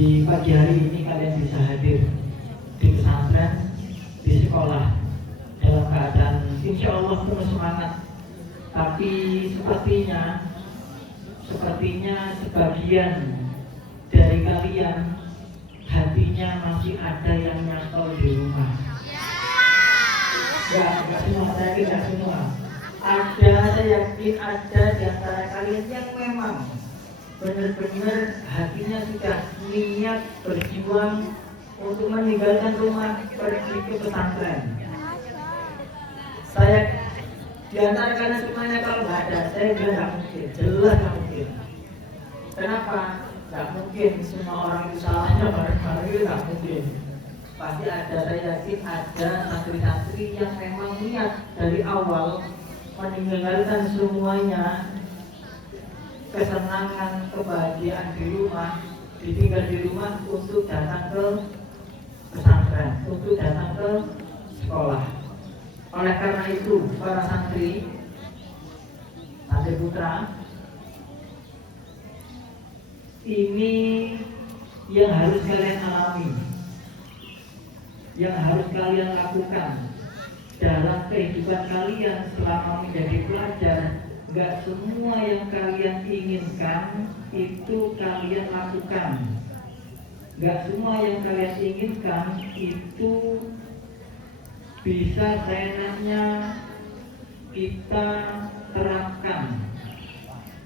di pagi hari ini kalian bisa hadir di pesantren, di sekolah dalam keadaan insya Allah penuh semangat. Tapi sepertinya sebagian dari kalian hatinya masih ada yang nyantol di rumah. Enggak semua, saya yakin enggak semua. Saya yakin ada di antara kalian yang memang benar-benar hatinya sudah niat berjuang untuk meninggalkan rumah pergi ke pesantren. Saya di antara kalian semuanya kalau nggak ada, saya bilang nggak mungkin, jelas nggak mungkin. Kenapa? Nggak mungkin semua orang itu salahnya bareng-bareng, itu nggak mungkin. Pasti ada, saya yakin ada santri-santri yang memang niat dari awal meninggalkan semuanya, kesenangan, kebahagiaan di rumah, ditinggal di rumah untuk datang ke pesantren, untuk datang ke sekolah. Oleh karena itu, para santri putra, ini yang harus kalian alami, yang harus kalian lakukan dalam kehidupan kalian selama menjadi pelajar. Gak semua yang kalian inginkan itu kalian lakukan. Gak semua yang kalian inginkan itu bisa seenaknya kita terapkan.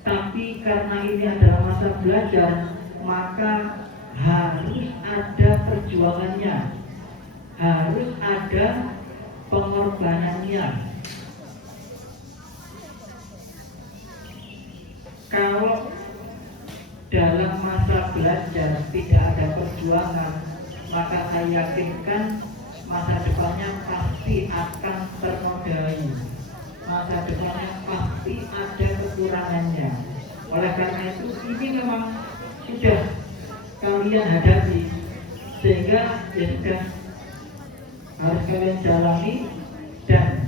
Tapi karena ini adalah masa belajar, maka harus ada perjuangannya, harus ada pengorbanannya. Kalau dalam masa belajar tidak ada perjuangan, maka saya yakinkan masa depannya pasti akan ternodai. Masa depannya pasti ada kekurangannya. Oleh karena itu, ini memang sudah kalian hadapi, sehingga ya sudah harus kalian jalani. Dan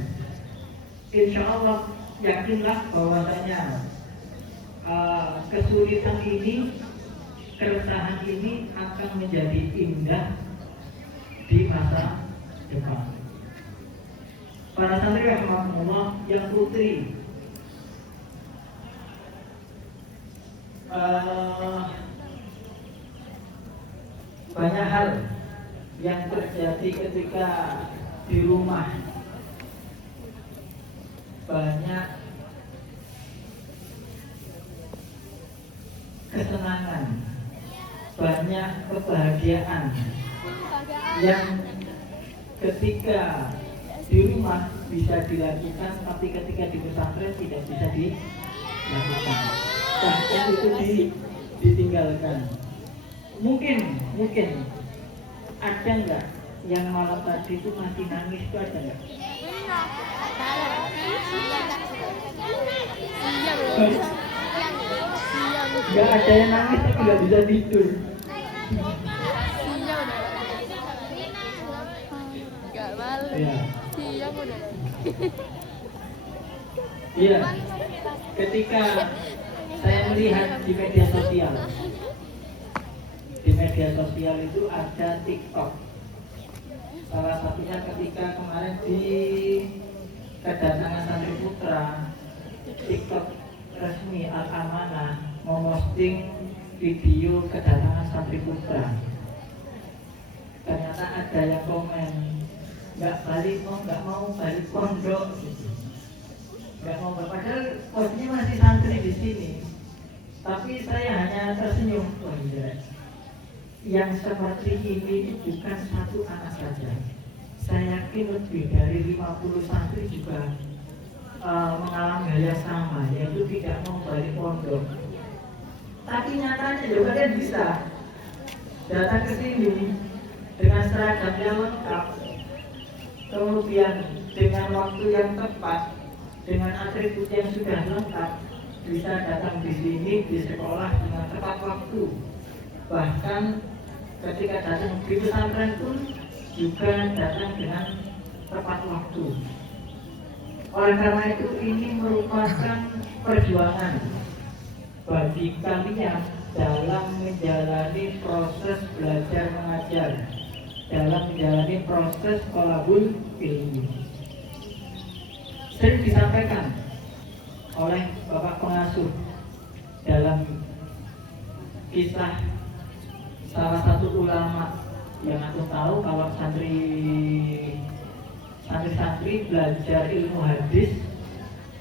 insya Allah yakinlah bahwasanya kesulitan ini, keresahan ini akan menjadi indah di masa depan. Para santri rahimakumullah yang putri, banyak hal yang terjadi ketika di rumah, banyak kesenangan, banyak kebahagiaan yang ketika di rumah bisa dilakukan, tapi ketika di pesantren tidak bisa dilakukan. Bahkan itu ditinggalkan. Mungkin ada nggak yang malam tadi itu masih nangis, itu ada nggak? Nggak ada yang nangis tapi nggak bisa tidur. Ya. Iya. Ketika saya melihat di media sosial itu ada TikTok. Salah satunya ketika kemarin di kedatangan Santri Putra, TikTok resmi Al-Amanah memposting video kedatangan Santri Putra. Ternyata ada yang komen, nggak mau balik pondok gitu. Nggak mau, padahal posnya masih santri di sini. Tapi saya hanya tersenyum. Oh iya, yang seperti ini bukan satu anak saja. Saya yakin lebih dari 50 santri juga mengalami hal yang sama, yaitu tidak mau balik pondok. Tapi nyatanya juga kan bisa datang ke sini dengan seragam yang lengkap, kemudian dengan waktu yang tepat, dengan atribut yang sudah lengkap, bisa datang di sini di sekolah dengan tepat waktu. Bahkan ketika datang di pesantren pun juga datang dengan tepat waktu. Oleh karena itu, ini merupakan perjuangan bagi kalian dalam menjalani proses belajar mengajar, dalam menjalani proses thalabul ilmi. Sering disampaikan oleh Bapak Pengasuh dalam kisah salah satu ulama yang aku tahu kalau santri-santri belajar ilmu hadis,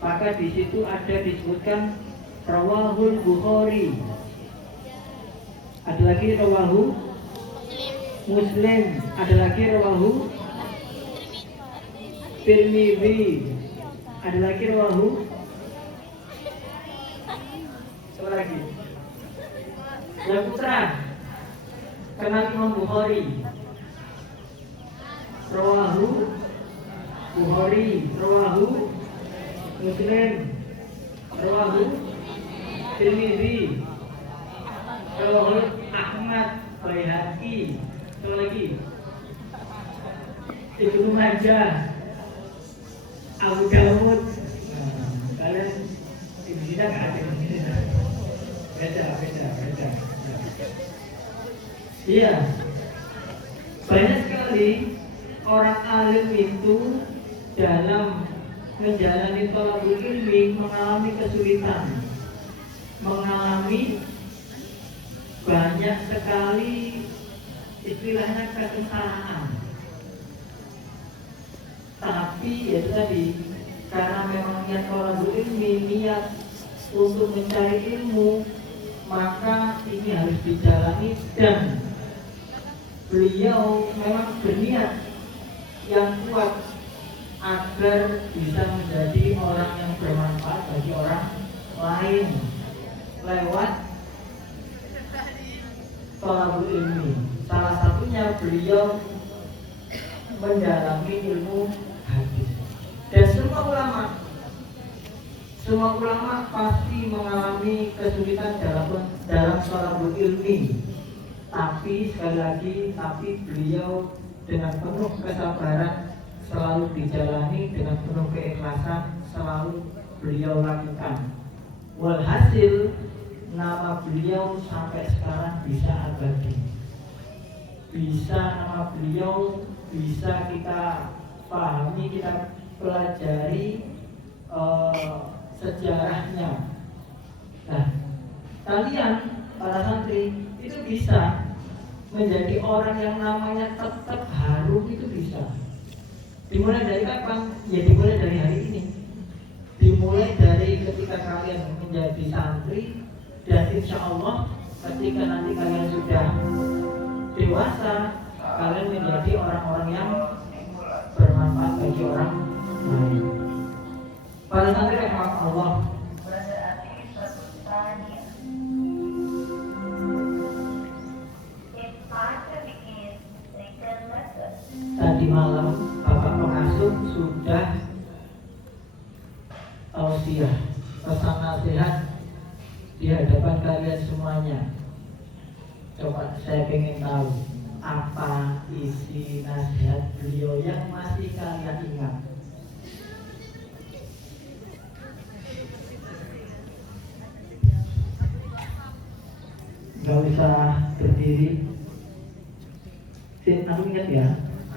maka di situ ada disebutkan rawahul Bukhari, ada lagi rawahu Muslim, ada lagi rawahu Tirmidzi, ada lagi rawahu apa lagi? Yang putra kenal Imam Bukhari, rawahu Bukhari, rawahu Muslim, rawahu Tirmidzi, rawahu Ahmad, Baihaqi, apa lagi? Ibnu Majah, Abu Dawud. Kalian di sini nggak ada di sini. Beda. Iya, banyak sekali orang alim itu dalam menjalani thalabul ilmi mengalami kesulitan, mengalami banyak sekali istilahnya kesusahan. Tapi ya tadi, karena memang niat thalabul ilmi, niat untuk mencari ilmu, maka ini harus dijalani, dan beliau memang berniat yang kuat agar bisa menjadi orang yang bermanfaat bagi orang lain lewat thalabul ilmi. Salah satunya beliau mendalami ilmu hadis. Dan semua ulama pasti mengalami kesulitan dalam thalabul ilmi. Tapi sekali lagi, beliau dengan penuh kesabaran selalu dijalani, dengan penuh keikhlasan selalu beliau lakukan. Walhasil nama beliau sampai sekarang bisa abadi. Nama beliau bisa kita pahami, kita pelajari sejarahnya. Nah, kalian para santri itu bisa menjadi orang yang namanya tetap harum, itu bisa. Dimulai dari kapan? Ya dimulai dari hari ini. Dimulai dari ketika kalian menjadi santri, dan insya Allah ketika nanti kalian sudah dewasa, kalian menjadi orang-orang yang bermanfaat bagi orang lain. Para santri rahmat Allah, tadi malam Bapak Pengasuh sudah tausiah, pesan nasihat di hadapan kalian semuanya. Coba saya ingin tahu apa isi nasihat beliau yang masih kalian ingat. Gak usah berdiri. Aku ingat ya,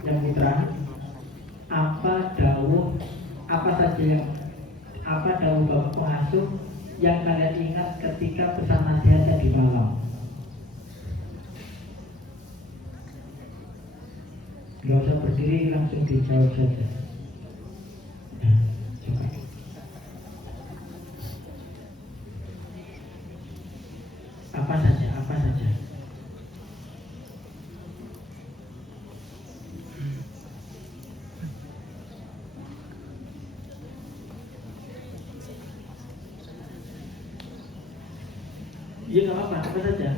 yang putra, apa dawuh Bapak Pengasuh yang kalian ingat ketika pesan nasihat tadi malam? Gak usah berdiri, langsung dijawab saja. Nah, coba. Apa saja. Iya, nggak apa saja.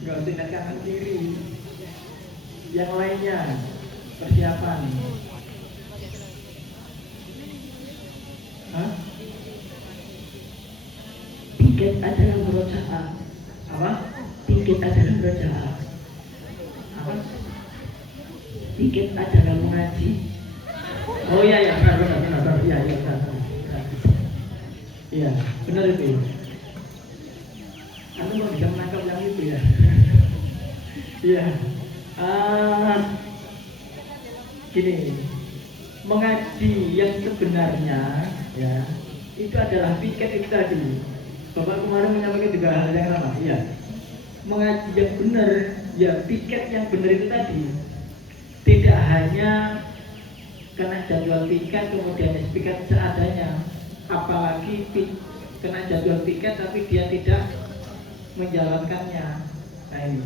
Nggak usah ingat kanan kiri. Yang lainnya persiapan. Tiket adalah berusaha. Apa? Tiket adalah berusaha. Apa? Tiket adalah mengaji. Oh iya, benar. Iya, benar itu. Anda mau bisa menangkap yang itu ya? Iya. Gini, mengaji yang sebenarnya ya itu adalah piket itu tadi. Bapak kemarin menyampaikan juga hal yang sama. Iya. Mengaji yang benar, ya piket yang benar itu tadi. Tidak hanya kena jadwal piket kemudian piket seadanya, apalagi kena jadwal piket tapi dia tidak menjalankannya. Nah ini,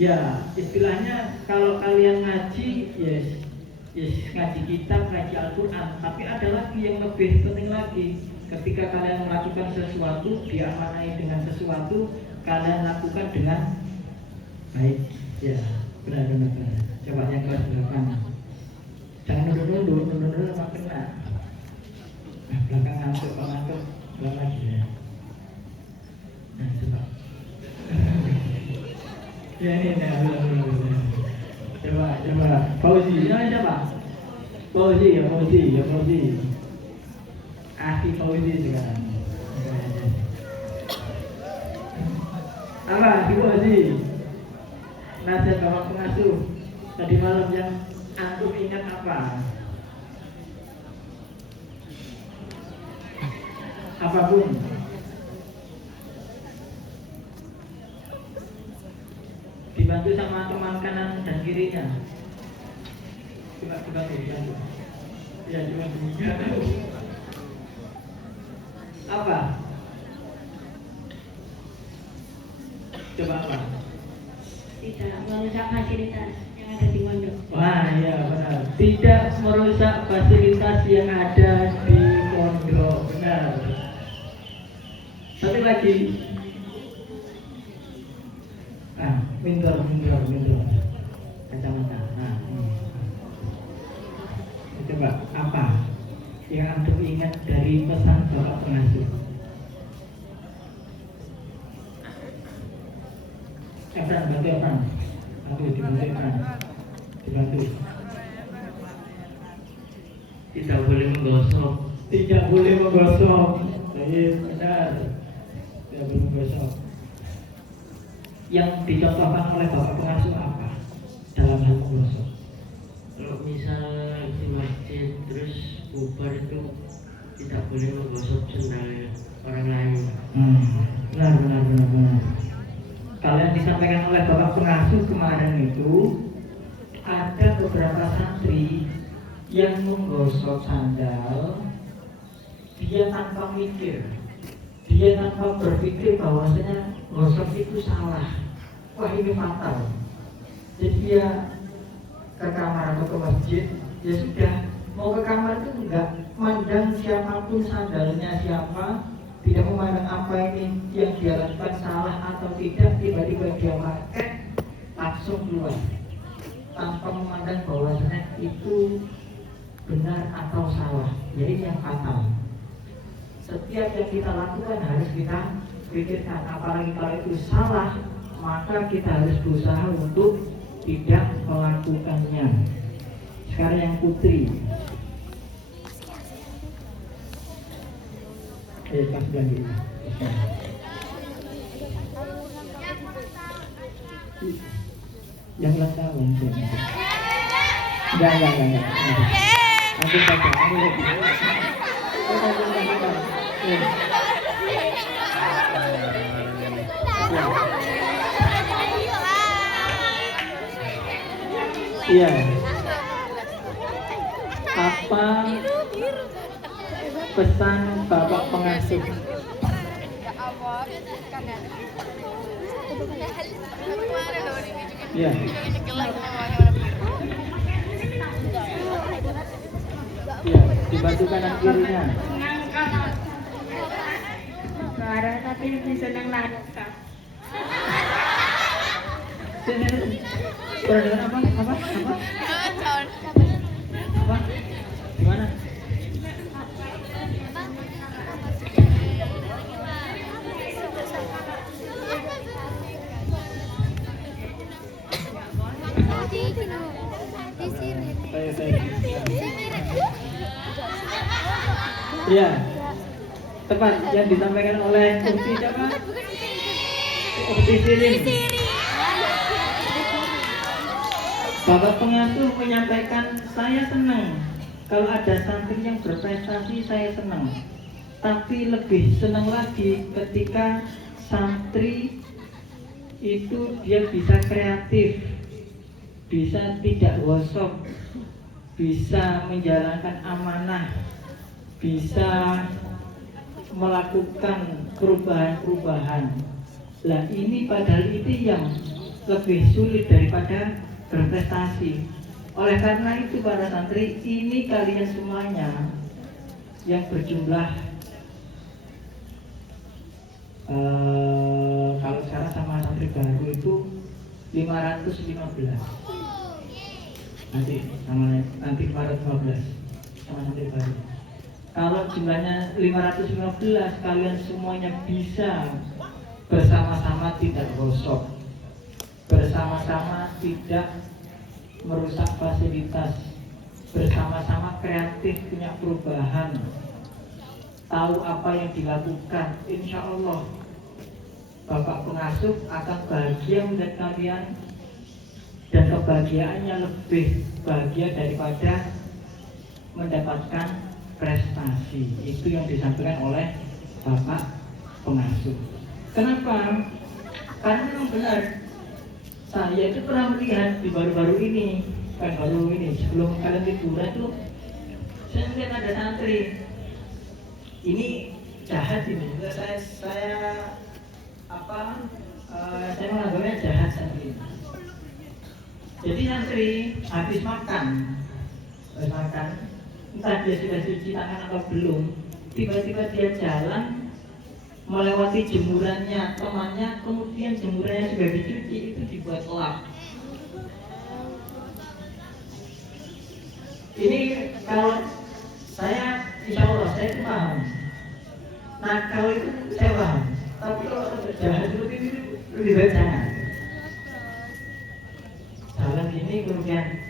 ya istilahnya kalau kalian ngaji, yes ngaji kitab, ngaji Al-Quran. Tapi ada lagi yang lebih penting lagi. Ketika kalian melakukan sesuatu, diamanai dengan sesuatu, kalian lakukan dengan baik. Ya, benar. Coba yang kelas 8. Jangan nunduk sama kena. Nah, belakang ngantuk ulang lagi ya. Nah, coba. Ya ini, coba. Fauzi, namanya siapa? Fauzi. Aki Fauzi sekarang. Apa? Fauzi. Nasihat bapak pengasuh tadi malam yang antum ingat apa? Apapun. Dibantu sama teman kanan dan kirinya. Coba dibantu. Ya, dibantu. Apa? Coba apa? Tidak merusak fasilitas yang ada di pondok. Wah, iya benar. Tidak merusak fasilitas yang ada di pondok. Benar. Satu lagi. Nah, minder. Kacamata. Nah, coba apa yang antum ingat dari pesan bapak pengasuh? Dibantu. Tidak boleh menggosok. Benar. Tidak boleh menggosok. Yang dicontohkan oleh bapak pengasuh apa dalam hal menggosok? Kalau misal di masjid terus bubar itu tidak boleh menggosok sendal orang lain. Benar. Kalian disampaikan oleh bapak pengasuh kemarin itu ada beberapa santri yang menggosok sandal, dia tanpa mikir, dia tanpa berpikir bahwasanya gosok itu salah. Wah, ini fatal. Jadi dia ke kamar atau ke masjid, ya sudah, mau ke kamar itu enggak mandang siapapun sandalnya siapa, tidak memandang apa ini yang dia lakukan salah atau tidak, tiba-tiba dia pakai langsung keluar tanpa memandang bahwasanya itu benar atau salah. Jadi yang fatal. Setiap yang kita lakukan harus kita pikirkan, apalagi kalau itu salah, maka kita harus berusaha untuk tidak melakukannya. Sekarang yang putri. Pas lagi. Yang ulang tahun. Enggak. Aku baca. Iya. Apa pesan bapak pengasuh? Iya. Iya, dibantu kanan kirinya. Suara tapi lebih senang langkah. Suara apa? Apa? Gimana? Iya, tepat yang disampaikan oleh Kursi siapa? disirin. Bapak pengasuh menyampaikan, saya senang kalau ada santri yang berprestasi, saya senang. Tapi lebih senang lagi ketika santri itu dia bisa kreatif, bisa tidak gosok, bisa menjalankan amanah, bisa melakukan perubahan-perubahan. Nah ini padahal itu yang lebih sulit daripada berprestasi. Oleh karena itu para santri, ini kalian semuanya yang berjumlah kalau sekarang sama santri baru itu 515. Nanti 515 sama santri baru. Kalau jumlahnya 515, kalian semuanya bisa bersama-sama tidak gosok, bersama-sama tidak merusak fasilitas, bersama-sama kreatif punya perubahan, tahu apa yang dilakukan. Insya Allah Bapak pengasuh akan bahagia melihat kalian, dan kebahagiaannya lebih bahagia daripada mendapatkan prestasi. Itu yang disampaikan oleh Bapak pengasuh. Kenapa? Karena memang benar, saya itu pernah melihat di baru-baru ini, sebelum kalian liburan tuh, saya melihat ada santri. Ini jahat ini, saya menganggapnya jahat santri. Jadi santri habis makan, entah dia sudah cuci tangan atau belum, tiba-tiba dia jalan melewati jemurannya temannya, kemudian jemurannya sudah dicuci, itu dibuat lap. Ini kalau saya, insya Allah saya itu paham. Nah kalau itu saya paham, tapi kalau jahat seperti itu lebih baik jangan. Jalan gini kemudian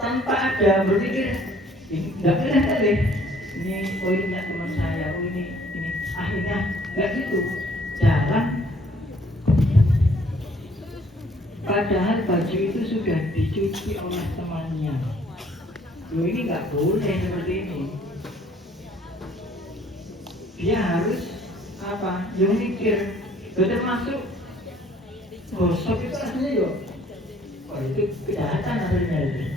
tanpa ada berpikir, ini nggak kelihatan deh. Ini poinnya teman saya, ini akhirnya nggak gitu. Jalan, padahal baju itu sudah dicuci oleh temannya. Loh ini nggak boleh seperti ini. Dia harus apa? Yang mikir. Betul masuk gosok itu aslinya yuk. Oh itu kejahatan aslinya itu.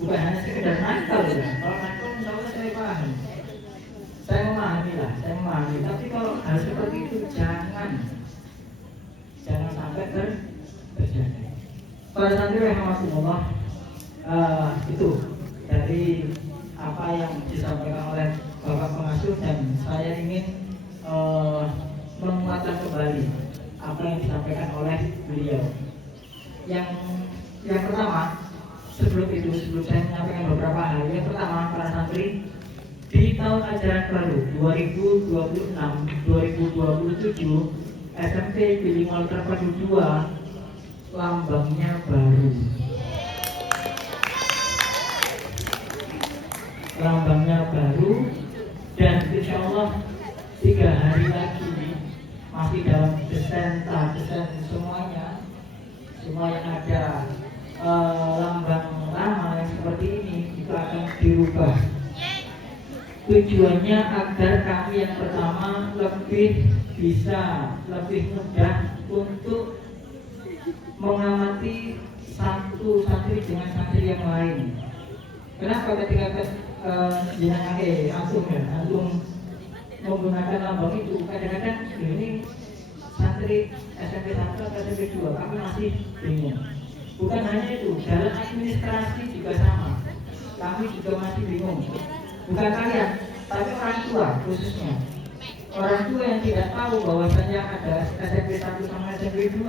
Bukan hanya sekedar nakal ya. Kalau nakal insya Allah saya paham. Saya memahami. Tapi kalau hal seperti itu jangan sampai terjadi. Para santri rahmatullah, itu dari apa yang disampaikan oleh Bapak pengasuh, dan saya ingin menguatkan kembali apa yang disampaikan oleh beliau. Yang pertama, sebelum saya menyampaikan beberapa hal. Yang pertama, para santri, di tahun ajaran baru 2026-2027 SMP Bilingual Terpadu 2 lambangnya baru. Dan insya Allah 3 hari lagi masih dalam desain semuanya, semua yang ada lambang lama yang seperti ini itu akan dirubah. Tujuannya agar kami yang pertama lebih mudah untuk mengamati satu santri dengan santri yang lain. Kenapa ketika antum menggunakan lambang itu, kadang-kadang ini santri SMP 1 atau SMP 2 kami masih bingung. Bukan hanya itu, dalam administrasi juga sama, kami juga masih bingung. Bukan kalian, tapi orang tua khususnya. Orang tua yang tidak tahu bahwasanya ada SMP 1 sama SMP 2,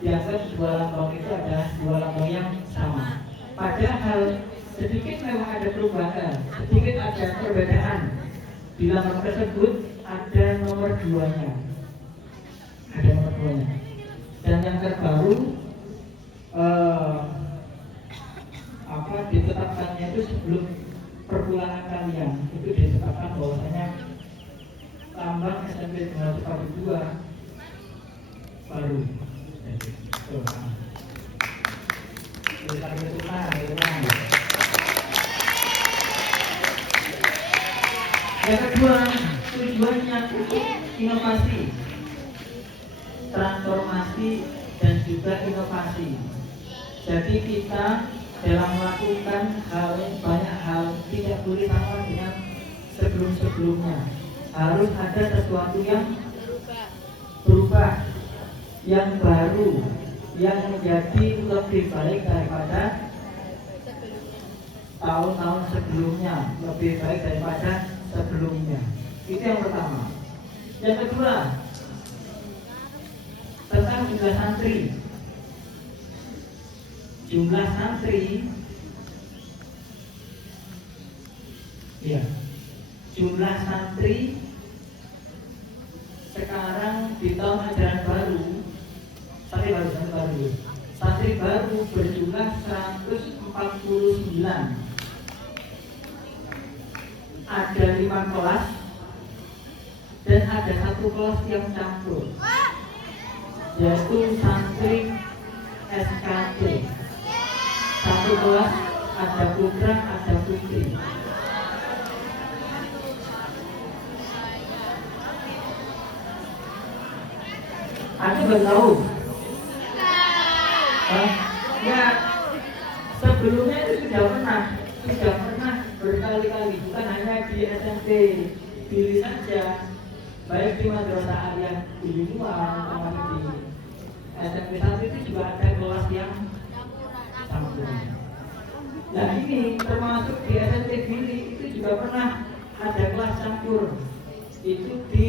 dianggap 2 lambang itu adalah 2 lambang yang sama. Padahal sedikit memang ada perubahan, sedikit ada perbedaan. Di lambang tersebut ada nomor 2-nya. Dan yang terbaru ditetapkannya itu sebelum perpulangan kalian, itu ditetapkan bahwasanya lambang SMP Terpadu 2 tujuannya untuk inovasi, transformasi, dan juga inovasi. Jadi kita dalam melakukan banyak hal tidak boleh sama dengan sebelum-sebelumnya. Harus ada sesuatu yang berubah, yang baru, yang menjadi lebih baik daripada tahun-tahun sebelumnya, lebih baik daripada sebelumnya. Itu yang pertama. Yang kedua, tentang jumlah santri. Jumlah santri, ya, jumlah santri sekarang di tahun ajaran baru, santri baru berjumlah 149. Ada 5 kelas dan ada 1 kelas yang campur, yaitu santri SKT. 1 kelas ada putra, ada putri. Aku belum tahu. Ya, sebelumnya itu sudah pernah berkali-kali, bukan hanya di SMP Billy saja, baik di Madrasah Aliyah Bilingual, sama di SMP 1 itu juga ada kelas yang campur. Nah ini termasuk di SMP Billy itu juga pernah ada kelas campur. Itu di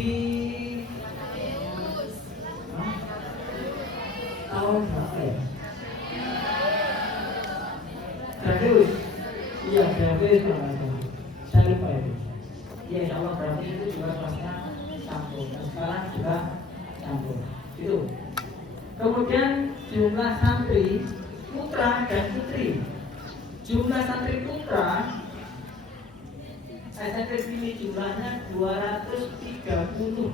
tahun berapa ya? Graduus. Iya, graduus saya lupa itu. Ya insya Allah berarti itu juga kelasnya campur. Dan sekarang juga campur. Itu. Kemudian jumlah santri putra dan putri. Jumlah santri putra SMP ini jumlahnya 230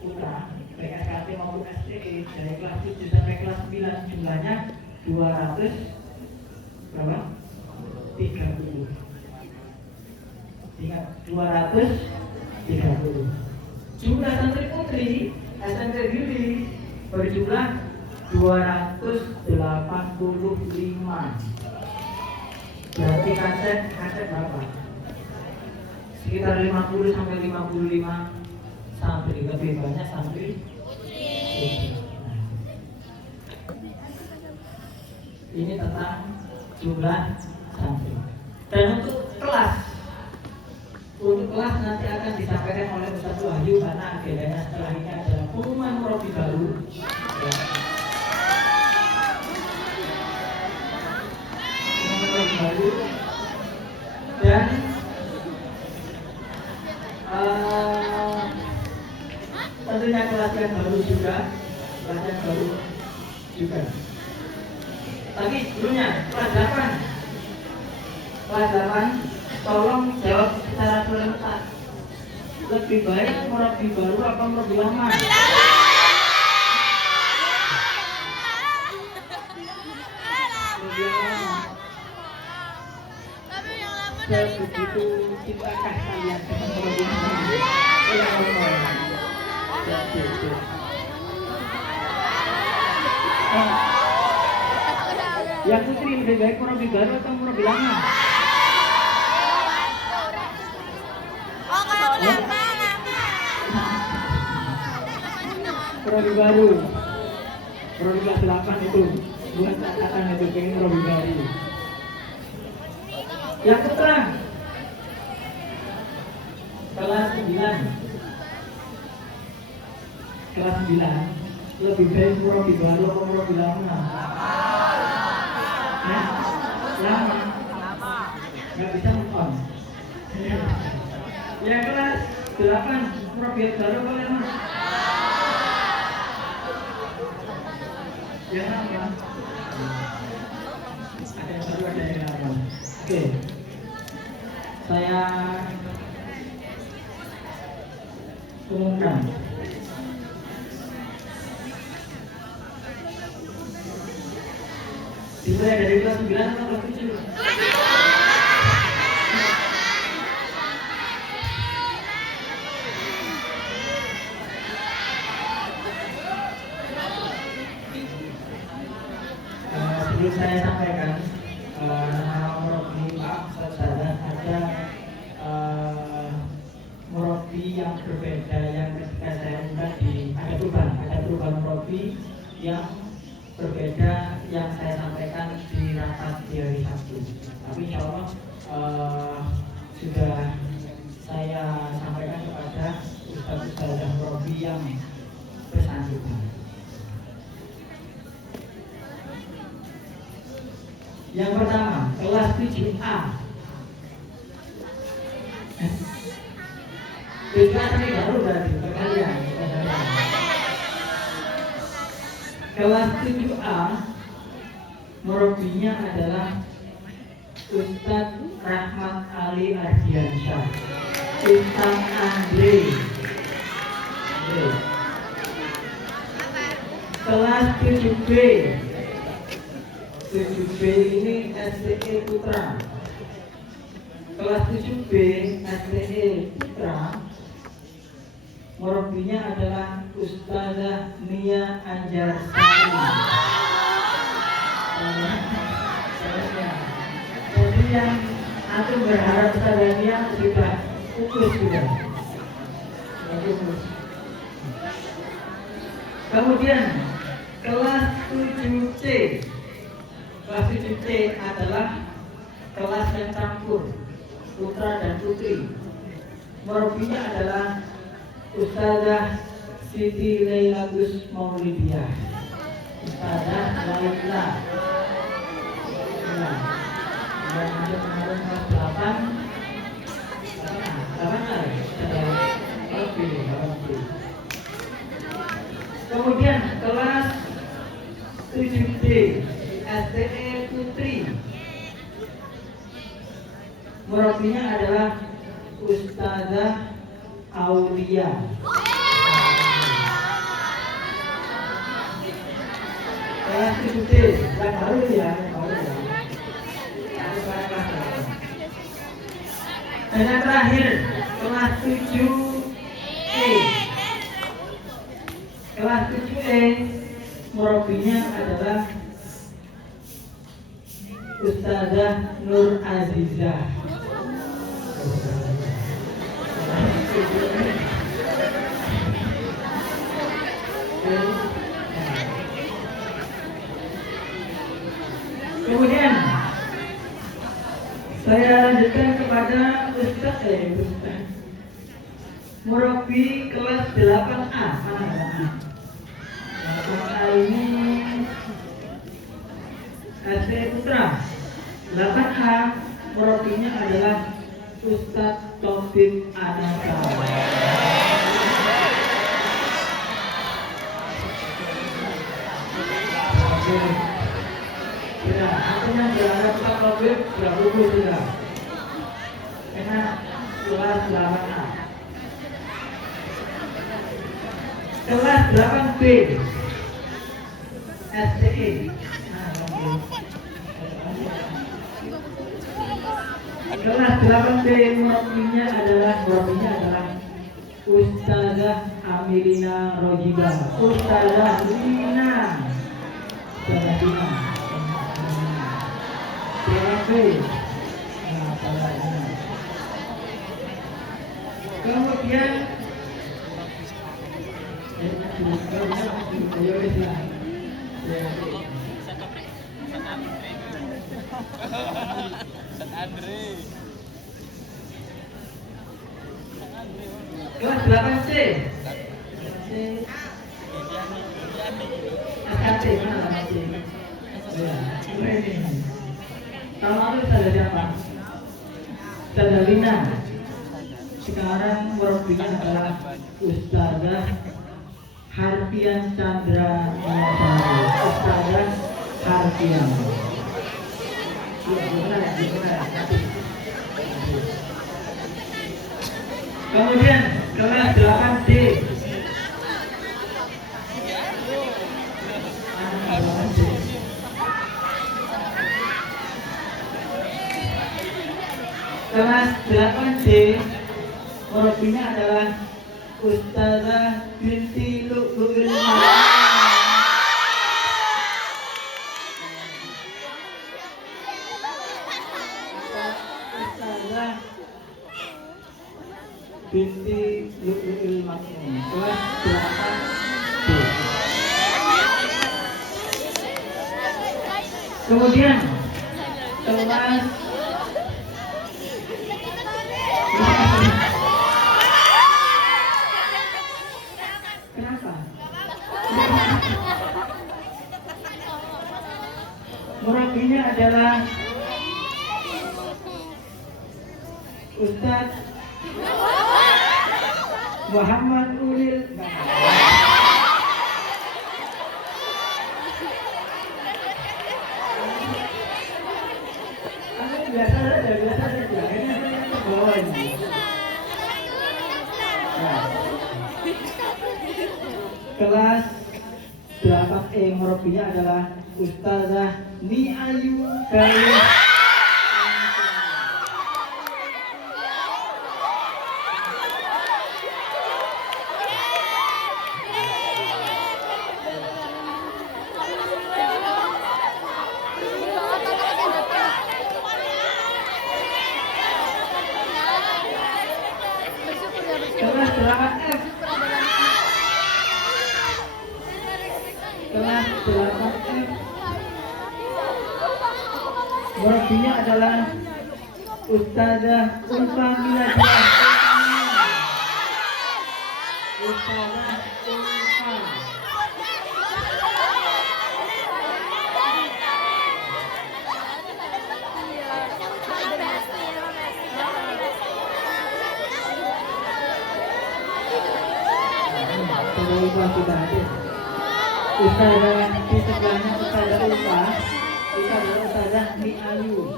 putra, baik SKT maupun STE, dari kelas 7 sampai kelas 9 jumlahnya 200 berapa? 30. Ingat, 230. Jumlah santri putri SMP Billy berjumlah 285. Berarti kaset berapa? Sekitar 50 sampai 55 santri, lebih banyak santri putri. Ini tentang jumlah santri. Dan untuk kelas nanti akan disampaikan oleh Ustaz Wahyu karena agendanya setelah ini adalah pengumuman murabi baru. Dan tentunya kelas yang baru juga. Tapi sebelumnya kelas 8 tolong jawab secara serentak. Lebih baik murabi baru apa murabi lama? Begitu tidakkah kalian murabi lama? Yang putri lebih baik murabi baru atau murabi lama? Murabi baru. Murabi kelas 8 itu buat angkatan itu pengen murabi baru. Yang putra kelas 9 lebih baik murabi baru atau murabi lama? Lama. Nggak bisa move on. Yang kelas 8 murabi baru atau lama? Yang lama. Ada yang baru, ada yang lama. Oke. Saya umumkan. Dimulai dari kelas 9 atau kelas 7? belum saya sampaikan nama murabi Pak Ustazah, ada murabi yang berbeda yang ketika saya undang ada perubahan murabi yang berbeda yang saya sampaikan di rapat di hari Sabtu. Tapi insya Allah sudah saya sampaikan kepada Ustazah murabi yang bersangkutan. Yang pertama, kelas 7A. Ini baru dari perkalian. Kelas 7A, murabinya adalah Ustadz Rahmat Ali Ardiansyah, Ustadz Andre. Kelas 7B, 7B ini STE Putra. Kelas 7B STE Putra, murabinya adalah Ustazah Nia Anjarsari. Jadi yang aku berharap Ustazah Nia sudah fokus sudah. Kemudian kelas 7C. Kelas 7C adalah kelas yang campur putra dan putri. Murabinya adalah Ustazah Siti Lailatus Maulidiah, Ustazah Laila. Yang masuk kemarin kelas 8 Kemudian kelas 7D STE Putri, murabinya adalah Ustazah Aulia. Kelas 7D yang baru ya, Dan yang terakhir kelas 7E. Kelas 7E murabinya adalah Ustazah Nur Azizah. Kemudian saya lanjutkan kepada Ustaz murabi kelas 8A. 8A ini SD Putra. 8A murabinya adalah Ustaz Taufik Anasa. Ya, artinya berada Ustaz Taufik sudah gugur sudah. Enak kelas 8A. Kelas 8B STE. Kelas 8B murabinya adalah Ustazah Amirina Rojibah. Ustazah Lina. Ustazah Lina. TMB. Kemudian kelas 8C SKT mana 8C? Tahun lalu ada siapa? Ada Lina. Sekarang murabinya adalah Ustazah Harfian Chandra Mayasari. Ustazah Harfian. Kemudian kelas 8D. Kelas 8D murabinya adalah Ustazah Binti Lu'lu'il Maram. binti Lu'lu'il Maknun kelas 8B. Kemudian kelas kenapa? Murabinya adalah Ustadz Muhammad Ulil. Biasa saja. Ini saya ke bawah ini. Nah. Kelas 8E murabinya adalah Ustazah Ni Ayu Galuh. Kelas 8F. Kelas 8F murabinya adalah Ustazah Ulfa Miladiah. Ustazah Ulfa. Ulfa sudah hadir. Ustazah di sebelahnya Ustazah Ulfa itu adalah Ustazah Ni Ayu.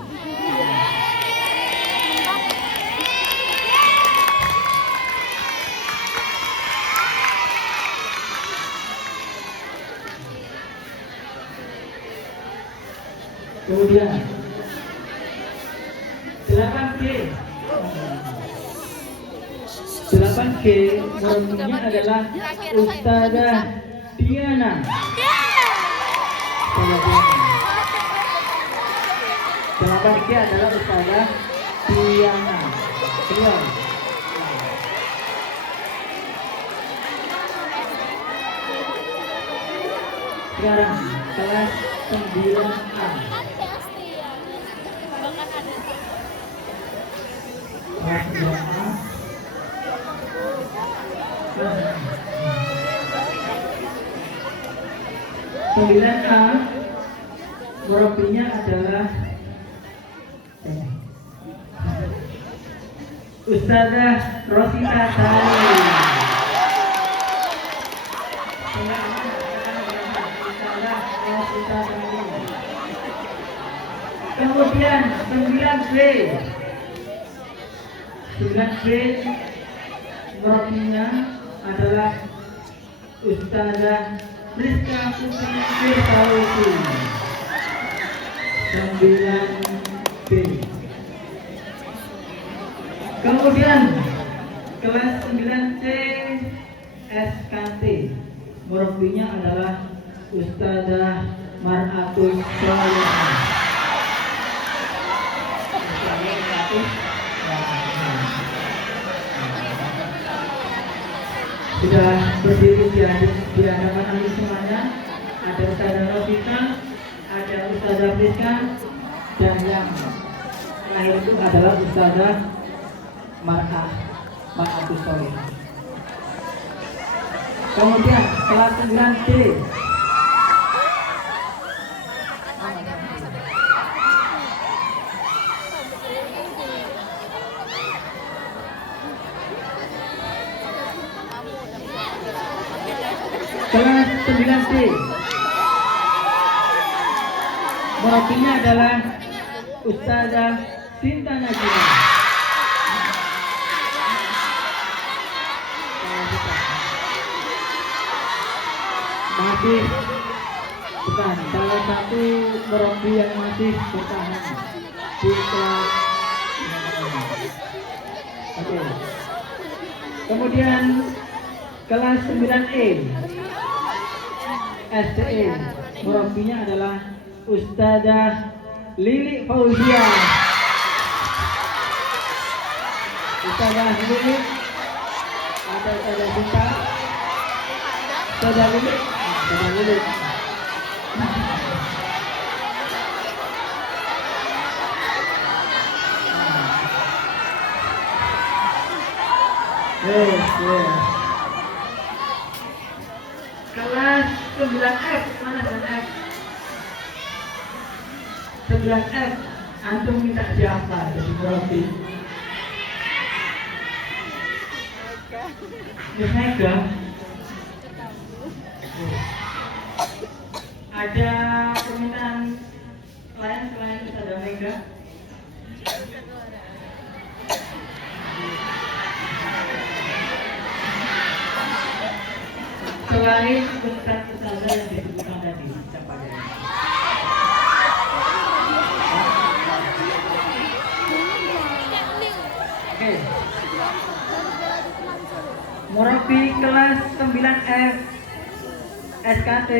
Kemudian 8G. 8G murabinya adalah Ustazah Diana. Ustazah 8G adalah Ustazah Diana. Beliau. Sekarang kelas 9A. Kelas 9A. Sembilan A murabinya adalah Ustazah Rosita Sari. Kemudian 9B. 9B murabinya adalah Ustazah Rizka Putri Firdausi. 9B. Kemudian kelas 9C SKT murabinya adalah Ustazah Mar'atul Sholihah. Sudah berdiri di hadapan kami semuanya. Ada Ustazah Rosita, ada Ustazah Rizka, dan yang terakhir itu adalah Ustazah Mar'atul Sholihah. Kemudian kelas 9D kelas 9D murabinya adalah Ustazah Sinta Najibah. Masih bukan salah satu murabi yang masih bertahan di kelas. Oke. Kemudian kelas 9E SDE murabinya adalah Ustazah Lili Fauzia. Ustazah Lili Saudara Cinta, Saudara Lilik, Saudara Lilik. Kelas 9F, mana 9F? 9F, antum minta siapa jadi murabbi? Mega. Ada permintaan lain selain Ustazah Mega? Selain Ustazah yang disebutkan tadi, siapa dia? Oke. Murabbi kelas 9F SKT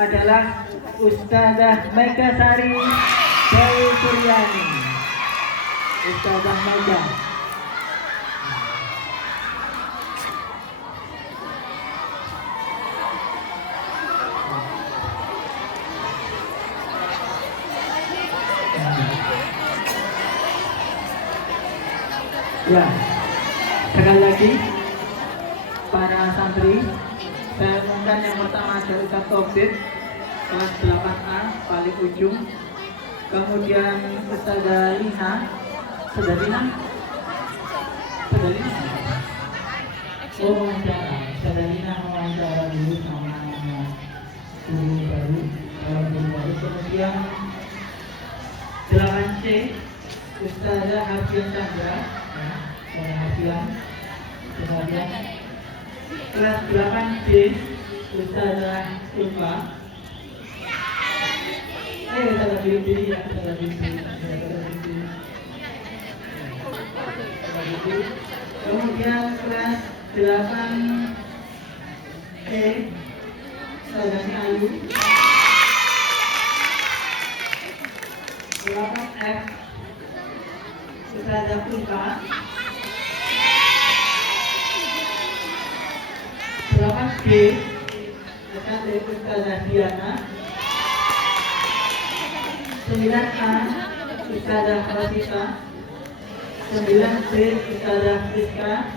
adalah Ustazah Mega Sari Dewi Suryani. Ustazah Mega. Ya, sekali lagi para santri, saya umumkan yang pertama adalah Ustaz Taufik kelas 8A paling ujung, kemudian Ustazah Lina, Ustazah Lina, Ustazah Lina, Ustazah Lina wawancara dulu sama guru baru, kemudian 8C Ustazah Hafian Chandra, Hafian, kemudian kelas 8C Ustazah Ulfa. Ustazah Binti, ya Ustazah Binti. Kemudian kelas 8E Ustazah Ayu. 8F Ustazah Ulfa. 8G akan dari Ustazah Diana. 9A Ustazah Rasita. 9C Ustazah Rizka.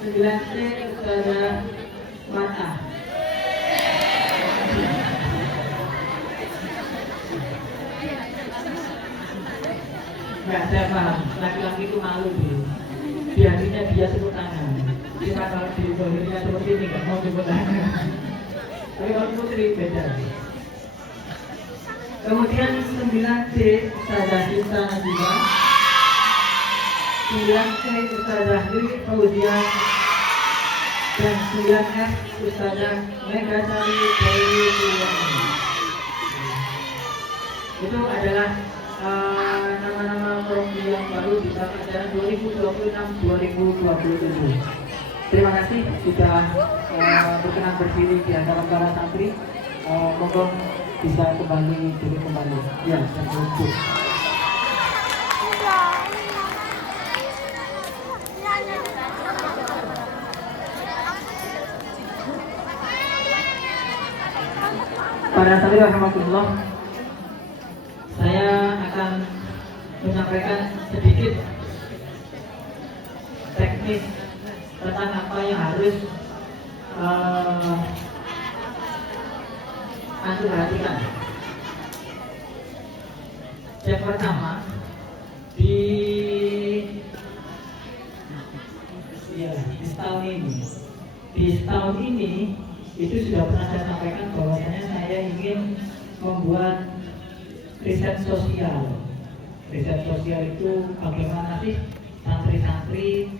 9C Ustazah Mata. Enggak, saya paham. Laki-laki itu malu dia. Di hatinya dia tepuk tangan. Kita kalau di bohirnya seperti ini nggak mau tepuk tangan. Tapi kalau putri beda. Kemudian 9C Ustazah Cinta juga. 9C Ustazah Lilik Fauziah. Dan 9F Ustazah Mega Sari Dewi Suryani. Itu adalah nama-nama murabbi yang baru di tahun ajaran 2026-2027. Terima kasih sudah berkenan berdiri di antara para santri. Monggo bisa kembali duduk kembali. Ya, terima. Para santri rahmatullah, saya akan menyampaikan sedikit teknis tentang apa yang harus antum perhatikan. Yang pertama, di tahun ini itu sudah pernah saya sampaikan bahwasanya saya ingin membuat riset sosial. Riset sosial itu bagaimana sih santri-santri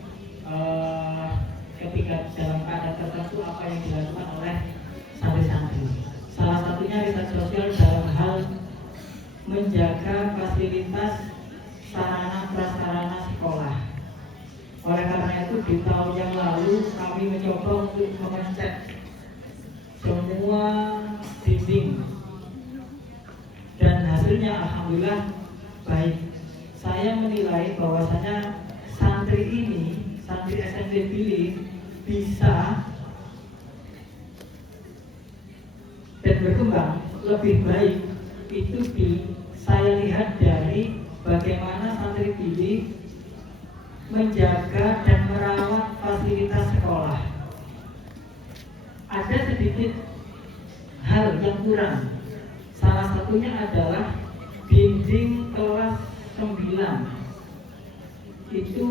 ketika dalam keadaan tertentu apa yang dilakukan oleh santri-santri. Salah satunya riset sosial dalam hal menjaga fasilitas sarana prasarana sekolah. Oleh karena itu di tahun yang lalu kami mencoba untuk mengecat semua dinding dan hasilnya alhamdulillah baik. Saya menilai bahwasanya santri ini, santri SMT Pilih bisa dan berkembang lebih baik itu saya lihat dari bagaimana santri pilih menjaga dan merawat fasilitas sekolah. Ada sedikit hal yang kurang. Salah satunya adalah dinding kelas 9. Itu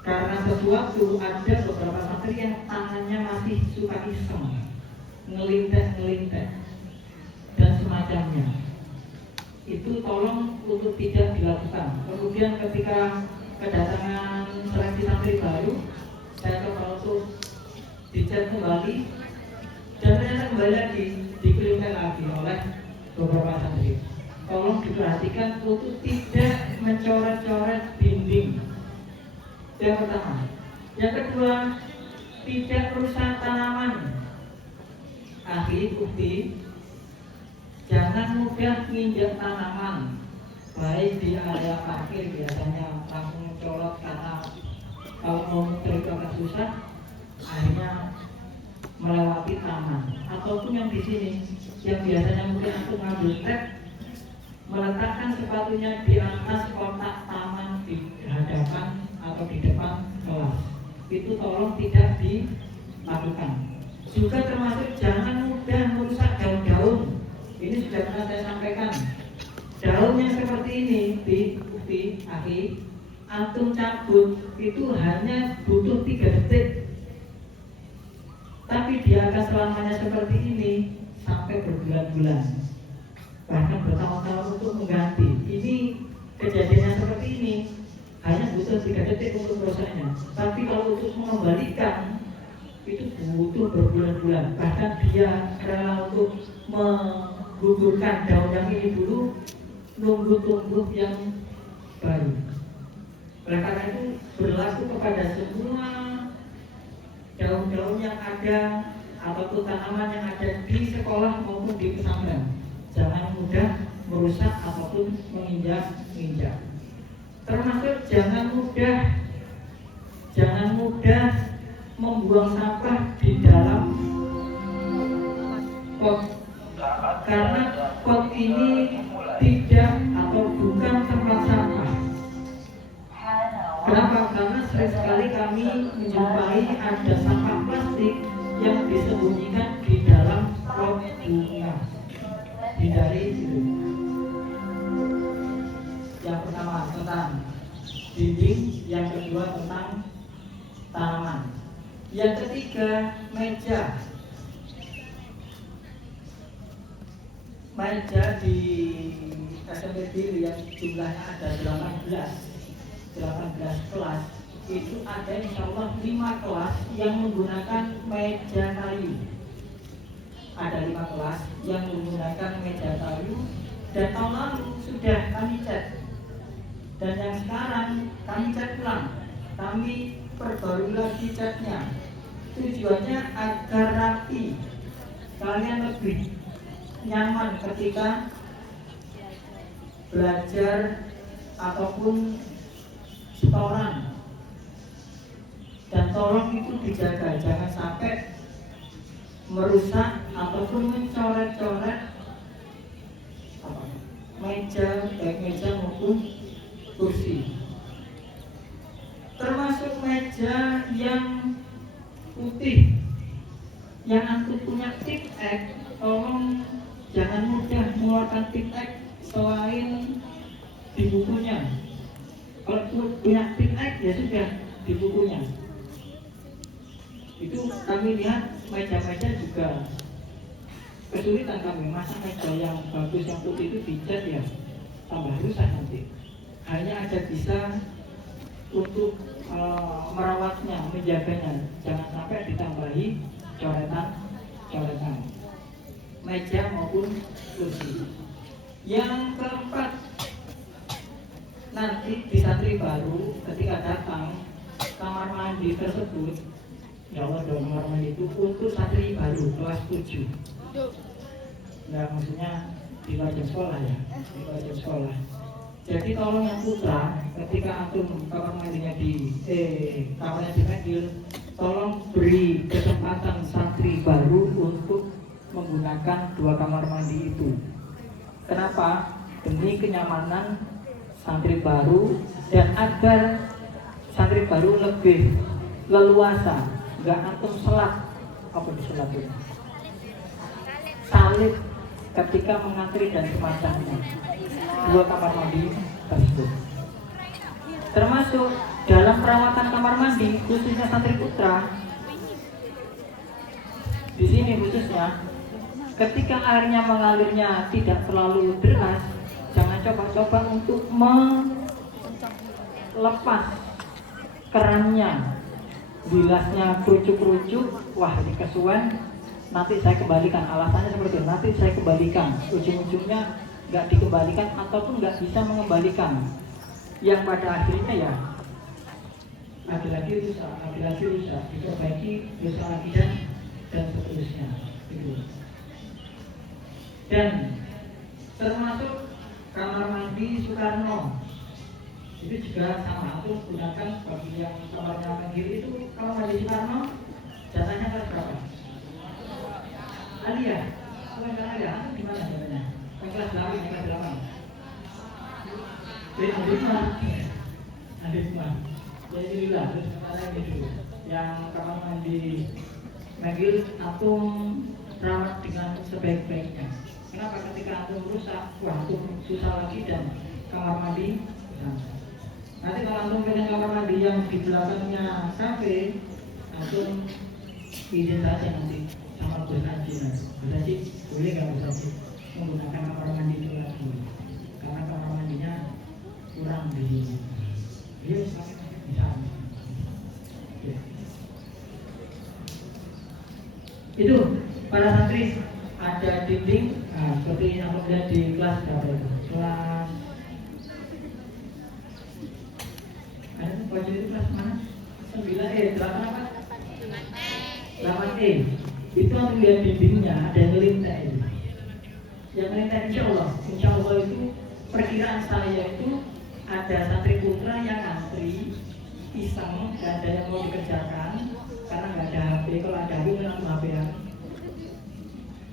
karena sesuatu, ada beberapa santri yang tangannya masih suka iseng, ngelintek dan semacamnya. Itu tolong untuk tidak dilakukan. Kemudian ketika kedatangan seleksi santri baru, saya coba untuk dicek kembali dan ternyata kembali lagi dikeluarkan lagi oleh beberapa santri. Tolong diperhatikan untuk tidak mencoret-coret dinding. Yang pertama. Yang kedua, tidak merusak tanaman. Ukti, jangan mudah menginjak tanaman. Baik di area parkir biasanya langsung colot karena kalau mau muter itu agak susah, akhirnya melewati taman. Ataupun yang di sini, yang biasanya mungkin aku ngambil tab, meletakkan sepatunya di atas kotak taman di hadapan atau di depan kelas. Itu tolong tidak dilakukan. Juga termasuk jangan mudah merusak daun-daun. Ini sudah pernah saya sampaikan. Daun yang seperti ini, Bukti, Aki, antum cabut itu hanya butuh 3 detik. Tapi dia akan selamanya seperti ini sampai berbulan-bulan, bahkan bertahun-tahun untuk mengganti. Ini kejadiannya seperti ini hanya butuh 3 detik untuk prosesnya. Tapi kalau untuk mengembalikan itu butuh berbulan-bulan. Bahkan dia rela untuk menggugurkan daun yang ini dulu, nunggu tumbuh yang baru. Oleh karena itu berlaku kepada semua daun-daun yang ada ataupun tanaman yang ada di sekolah maupun di pesantren. Jangan mudah merusak ataupun menginjak. Termasuk jangan mudah membuang sampah di dalam pot, karena pot ini tidak atau bukan tempat sampah. Kenapa? Karena sering sekali kami menjumpai ada sampah plastik yang disembunyikan di dalam pot bunga. Hindari itu. Yang pertama tentang dinding, yang kedua tentang tanaman, yang ketiga meja di SMP Biru yang jumlahnya ada 18 kelas. Itu ada insya Allah 5 kelas yang menggunakan meja kayu. Ada 5 kelas yang menggunakan meja kayu, dan tahun lalu sudah kami cat. Dan yang sekarang kami cat ulang, kami perbarui lagi catnya. Tujuannya agar rapi, kalian lebih nyaman ketika belajar ataupun setoran. Dan tolong itu dijaga, jangan sampai merusak ataupun mencoret-coret meja, baik meja maupun kursi. Termasuk meja yang putih, yang antum punya tip X, tolong jangan mudah mengeluarkan tip X selain di bukunya. Kalau punya tip X ya sudah di bukunya. Itu kami lihat meja-meja juga kesulitan kami. Masa meja yang bagus yang putih itu dicat ya tambah rusak nanti. Hanya ada bisa untuk merawatnya, menjaganya, jangan sampai ditambahi coretan meja maupun kursi. Yang keempat, nanti di santri baru ketika datang kamar mandi tersebut, ya Allah, kamar mandi itu untuk santri baru kelas 7. Nah, maksudnya di wajib sekolah ya, di wajib sekolah. Jadi tolong yang putra, ketika antum kamar mandinya kamarnya di Megil, tolong beri kesempatan santri baru untuk menggunakan 2 kamar mandi itu. Kenapa? Demi kenyamanan santri baru dan agar santri baru lebih leluasa, nggak antum selat, apa itu selat itu? Salib ketika mengantri dan semacamnya. 2 kamar mandi tersebut. Termasuk dalam perawatan kamar mandi khususnya santri putra. Di sini khususnya, ketika airnya mengalirnya tidak terlalu deras, jangan coba-coba untuk melepas kerannya, bilasnya kerucuk-kerucuk. Wah, ini kesuwen, nanti saya kembalikan. Alasannya seperti itu, nanti saya kembalikan. Ujung-ujungnya nggak dikembalikan ataupun nggak bisa mengembalikan, yang pada akhirnya ya lagi-lagi rusak, diperbaiki, rusak lagi dan seterusnya itu. Dan termasuk kamar mandi Soekarno itu juga sama, itu gunakan bagi yang kamarnya Megil itu. Kamar mandi Soekarno jatahnya berapa? Alia, bukan Alia, di mana jatahnya? Kelas 8, kelas 8. Adikma. Jadi inilah terus sementara ini dulu. Yang kamar mandi Megil antum rawat dengan sebaik-baiknya. Kenapa? Ketika antum rusak, wah antum susah lagi dan kamar mandi. Nanti kalau antum punya kamar mandi yang di belakangnya kafe, antum izin saja nanti sama Gus Haji. Gus Haji boleh nggak Gus Haji menggunakan kamar mandi itu lagi, karena kamar mandinya kurang di sini. Dia bisa. Ya. Itu para santri ada dinding, seperti yang aku lihat di kelas berapa itu? Kelas ada baju itu kelas mana? 9E, 8 apa? 8E. Itu aku lihat dindingnya ada yang melintas itu. Yang melintas insya Allah itu perkiraan saya itu ada santri putra yang antri iseng, dan ada yang mau dikerjakan karena nggak ada HP. Kalau ada HP memang HP ya.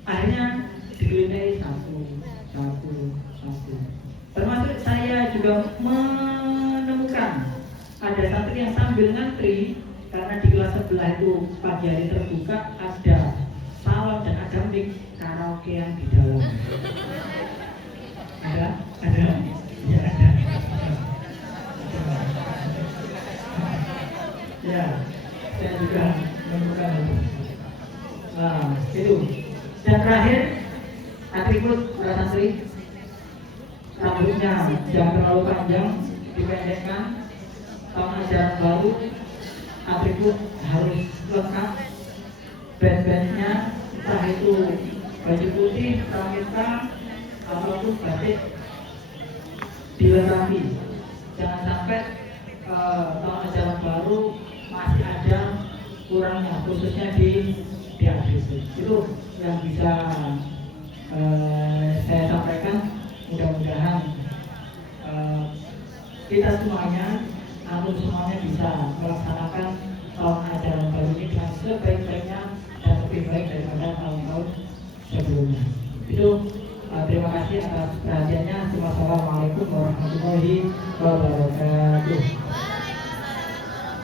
Akhirnya digelindai satu. Termasuk saya juga menemukan ada santri yang sambil ngantri, karena di kelas sebelah itu pagi hari terbuka, ada salon dan ada mic karaokean di dalam. Ada? Ya ada. Ya, saya juga menemukan itu. Nah, itu. Dan terakhir, atribut para santri, rambutnya jangan terlalu panjang, dipendekkan. Tahun ajaran baru, atribut harus lengkap. Band-bandnya entah itu baju putih, pramuka, ataupun batik dilengkapi. Jangan sampai tahun ajaran baru masih ada kurangnya, khususnya di atribut. Itu yang bisa saya sampaikan. Mudah-mudahan kita semuanya, antum semuanya bisa melaksanakan tahun ajaran baru ini dengan sebaik-baiknya dan lebih baik daripada tahun-tahun sebelumnya. Itu terima kasih atas perhatiannya. Wassalamualaikum warahmatullahi wabarakatuh.